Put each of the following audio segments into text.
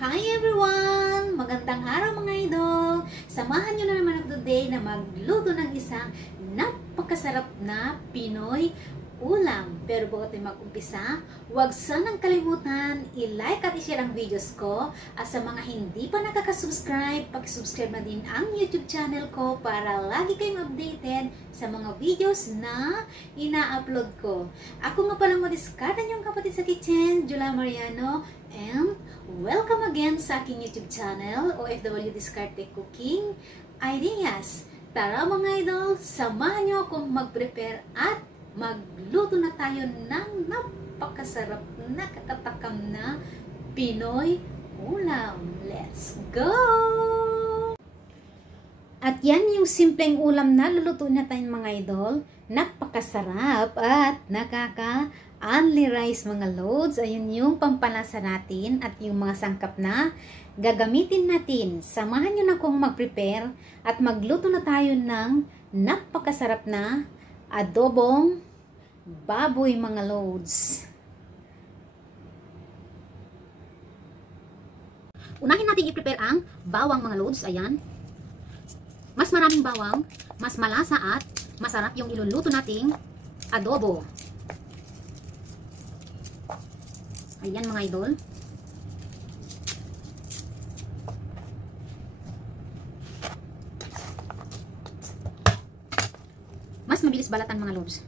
Hi everyone! Magandang araw mga idol! Samahan nyo na naman ako today na magluto ng isang napakasarap na Pinoy ulam. Pero bago tayo mag-umpisa, huwag sanang kalimutan i-like at i-share ang videos ko. At sa mga hindi pa nakaka-subscribe, pag-subscribe na din ang YouTube channel ko para lagi kayong updated sa mga videos na ina-upload ko. Ako nga palang madiskarte niyong kapatid sa kitchen, Jula Mariano, and welcome again sa aking YouTube channel, OFW Diskarte Cooking Ideas. Tara mga idol, samahan niyo akong mag-prepare at magluto na tayo ng napakasarap, nakakatakam na Pinoy ulam. Let's go! At yan yung simpleng ulam na luluto natin mga idol. Napakasarap at nakaka-only rice mga loads. Ayun yung pampalasa natin at yung mga sangkap na gagamitin natin. Samahan nyo na kong mag-prepare at magluto na tayo ng napakasarap na adobong baboy mga loads. Unahin natin i-prepare ang bawang mga loads. Ayan. Mas maraming bawang, mas malasa at masarap yung iluluto nating adobo. Ayan mga idol. Mas mabilis balatan mga loads.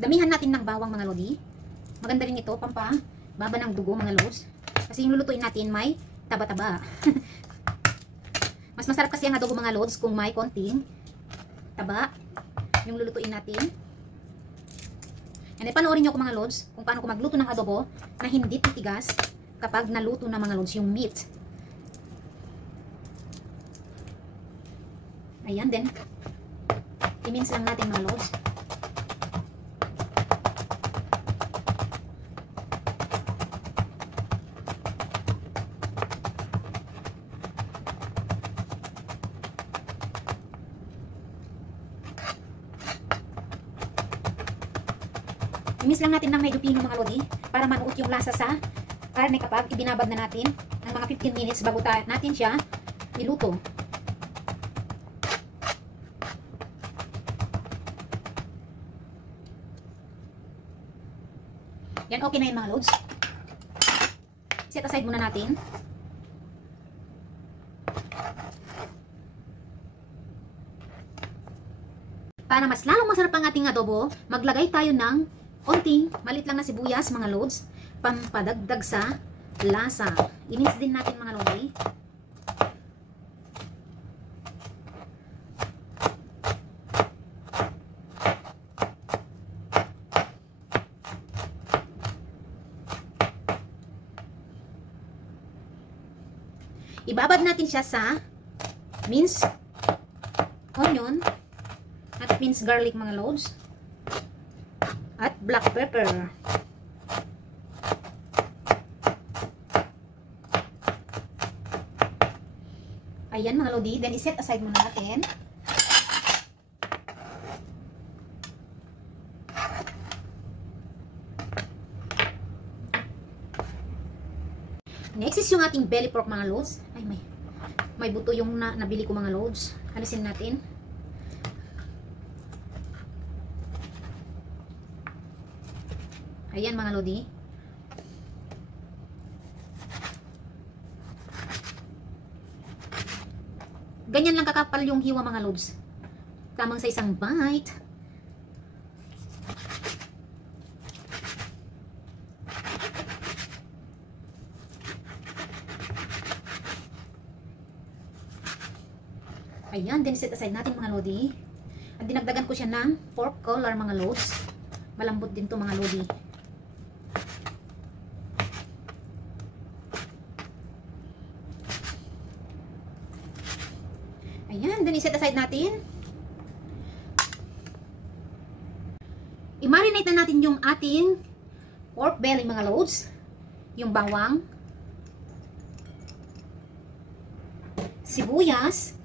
Damihan natin ng bawang mga lodi. Maganda rin ito, baba ng dugo mga lods. Kasi yung lulutuin natin may taba-taba. Mas masarap kasi ang adobo mga lods kung may konting taba yung lulutuin natin. And panoorin nyo ko mga lods kung paano ko magluto ng adobo na hindi titigas kapag naluto na mga lods yung meat. Ayan, then i-mince lang natin mga lods. I-mix lang natin ng medyo pino mga lodi para manuot yung lasa sa karne kapag ibinabad na natin ng mga 15 minutes bago natin siya iluto. Yan, okay na yun mga lods. Set aside muna natin. Para mas lalong masarap ang ating adobo, maglagay tayo ng konting malit lang na sibuyas mga loads, pampadagdag sa lasa. I-mix din natin mga lodi. Ibabad natin siya sa minced onion at minced garlic mga loads at black pepper. Ayan mga lodi, then iset aside muna natin. Next is yung ating belly pork mga loads. Ay, may buto yung nabili ko mga loads. Alisin natin. Ayan mga lodi. Ganyan lang kakapal yung hiwa mga lods. Tamang sa isang bite. Ayan, then set aside natin mga lodi. At dinagdagan ko siya ng pork collar mga lods. Malambot din to mga lodi. Ayan, then i-set aside natin. I-marinate na natin yung ating pork belly mga loads, yung bawang, sibuyas,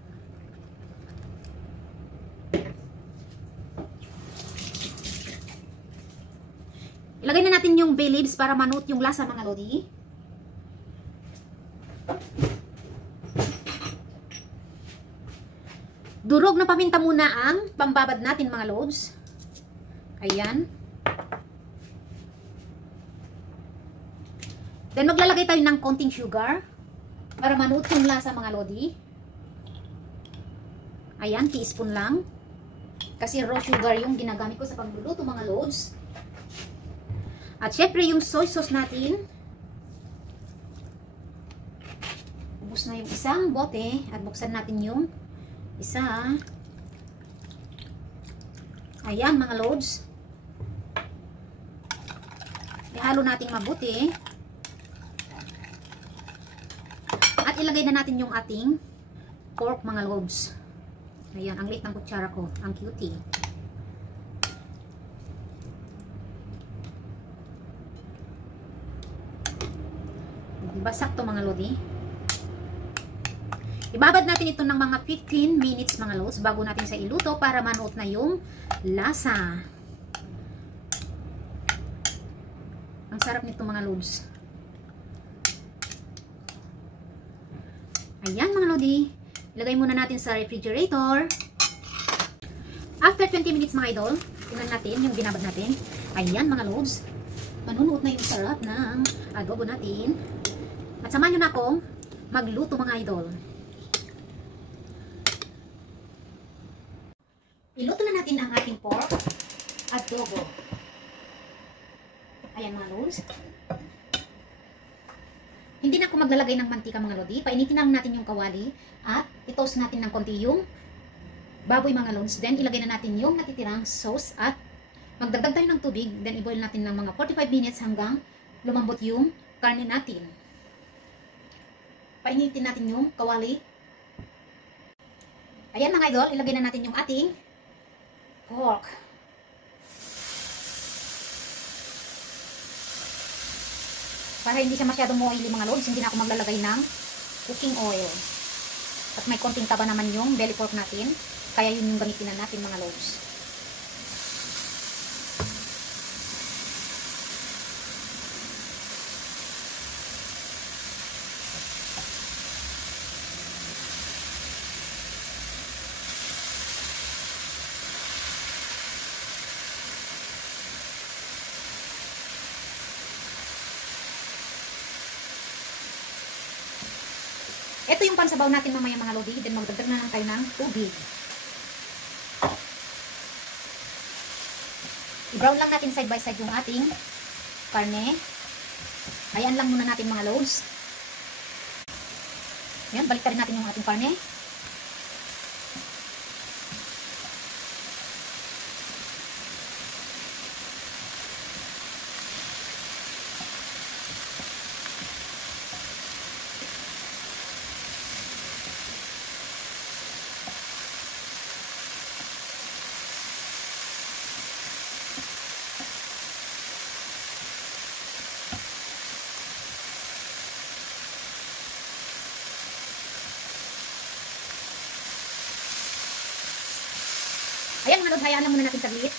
ilagay na natin yung bay leaves para manuot yung lasa mga lodi. Durog na paminta muna ang pambabad natin mga loads. Ayan. Then maglalagay tayo ng konting sugar para manuot yung lasa mga lodi. Ayan, teaspoon lang. Kasi raw sugar yung ginagamit ko sa pagluluto mga loads. At syempre yung soy sauce natin. Ubus na yung isang bote at buksan natin yung isa. Ayan mga loads. Ihalo natin mabuti. At ilagay na natin yung ating pork mga loads. Ayan, ang liit ng kutsara ko. Ang cutie. Diba sakto mga lodi? Ibabad natin ito ng mga 15 minutes mga lods bago natin sa iluto para manuot na yung lasa. Ang sarap nito mga lods. Ayan mga lodi. Ilagay muna natin sa refrigerator. After 20 minutes mga idol, tingnan natin yung binabad natin. Ayan mga lods. Manunuot na yung sarap ng adobo natin. At samahan nyo na akong magluto mga idol. Iluto na natin ang ating pork adobo. Ayan mga lods. Hindi na ako maglalagay ng mantika mga lodi. Painitin lang natin yung kawali at i-toast natin ng konti yung baboy mga lods. Then ilagay na natin yung natitirang sauce at magdagdag tayo ng tubig. Then i-boil natin ng mga 45 minutes hanggang lumambot yung karne natin. Painitin natin yung kawali. Ayan mga idol, ilagay na natin yung ating pork. Para hindi siya masyadong oily mga lods, hindi na ako maglalagay ng cooking oil. At may konting taba naman yung belly pork natin, kaya yun yung gamitin na natin mga lods. Ito yung pansabaw natin mamaya mga lodi. Then magdagdag na lang tayo ng tubig. I-brown lang natin side by side yung ating karne. Hayaan lang muna natin mga lods. Ayan, balik rin natin yung ating karne. Ayan mga lods, hayaan lang muna natin saglit.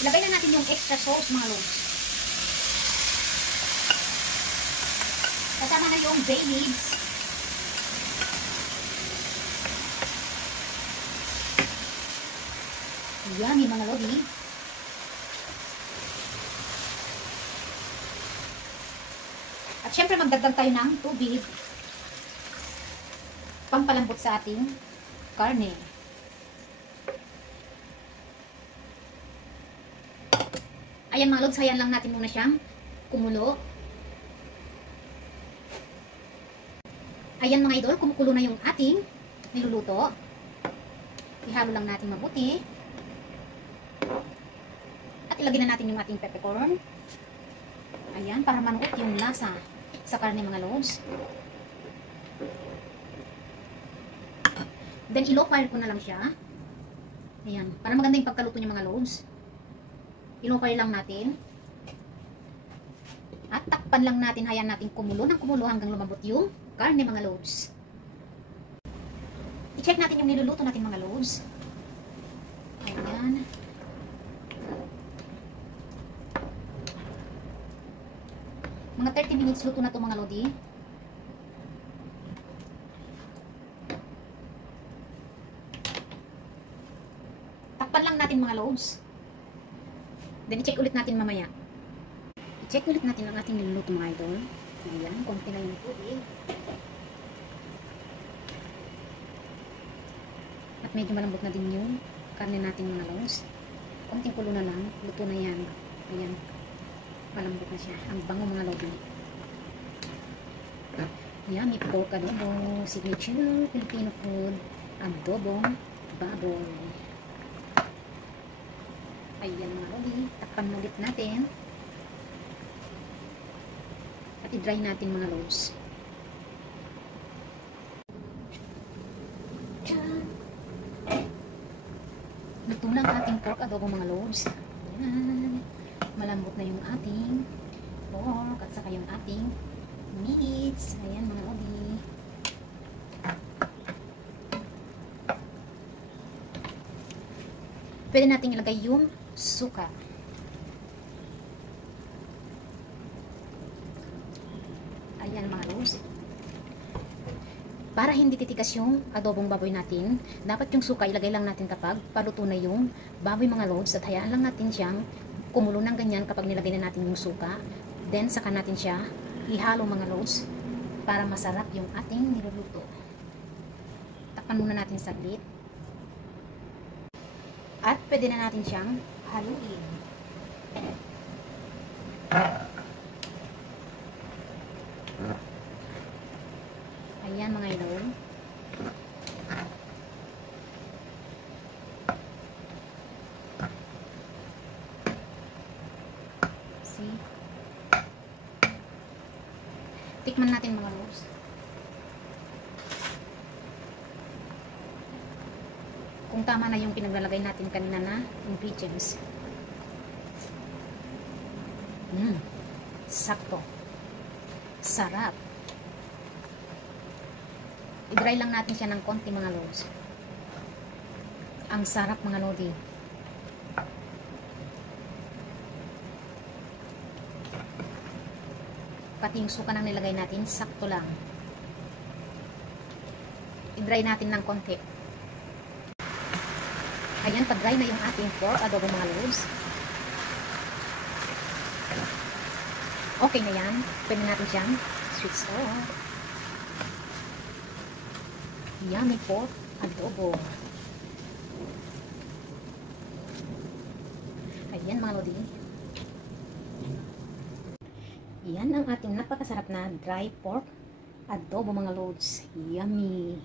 Ilagay na natin yung extra sauce mga lods. Kasama na yung bay leaves. Yummy mga lodi. At syempre magdagdag tayo ng tubig pampalambot sa ating karne. Ayan mga lods, hayan lang natin muna siyang kumulo. Ayan mga idol, kumukulo na yung ating niluluto. Ihalo lang natin mabuti. ilagay na natin yung ating peppercorn. Ayan, para manuot yung lasa sa karne mga lods. Then, i-low fire ko na lang siya. Ayan, para maganda yung pagkaluto niya mga lods. I-low fire lang natin. At takpan lang natin, hayaan natin kumulo ng kumulo hanggang lumambot yung karne mga lods. I-check natin yung niluluto natin mga lods. Ayan. Mga 30 minutes luto na to mga lodi. Takpan lang natin mga lods. Then i-check ulit natin mamaya. I-check ulit natin ang ating niluluto mga idol. Ayan, konti na yung tubig. At medyo malambot na din yung karne natin mga lods. Konting kulo na lang, luto na yan. Ayan, malambot na siya. Ang bango mga lodi. Yummy pork adobo, signature Filipino food, adobong baboy. Ayan mga lodi, takpan ulit natin. At i-dry natin mga lods. Luto na ang ating pork adobo mga lods. Ayan. Malambot na yung ating pork at saka yung ating meats. Ayan mga lodi. Pwede natin ilagay yung suka. Ayan mga lods. Para hindi titigas yung adobong baboy natin, dapat yung suka ilagay lang natin kapag paluto na yung baboy mga lods, at hayaan lang natin siyang kumulo ng ganyan kapag nilagay na natin yung suka. Then saka natin siya ihalo mga lods para masarap yung ating niluluto. Takpan muna natin saglit. At pwede na natin siyang haluin. Ayan mga idol. See? Tikman natin mga lods. Kung tama na yung pinaglalagay natin kanina na ingredients. Sakto. Sarap. I-dry lang natin siya ng konti mga lods. Ang sarap mga lodi. Pati yung suka nang nilagay natin, sakto lang. I-dry natin ng konti. Ayan, pag-dry na yung ating pork adobo mga lods. Okay na yan. Pwede natin siyang switch off. Yummy pork adobo. Ayan mga lodi. Yan ang ating napakasarap na dry pork adobo mga lods. Yummy.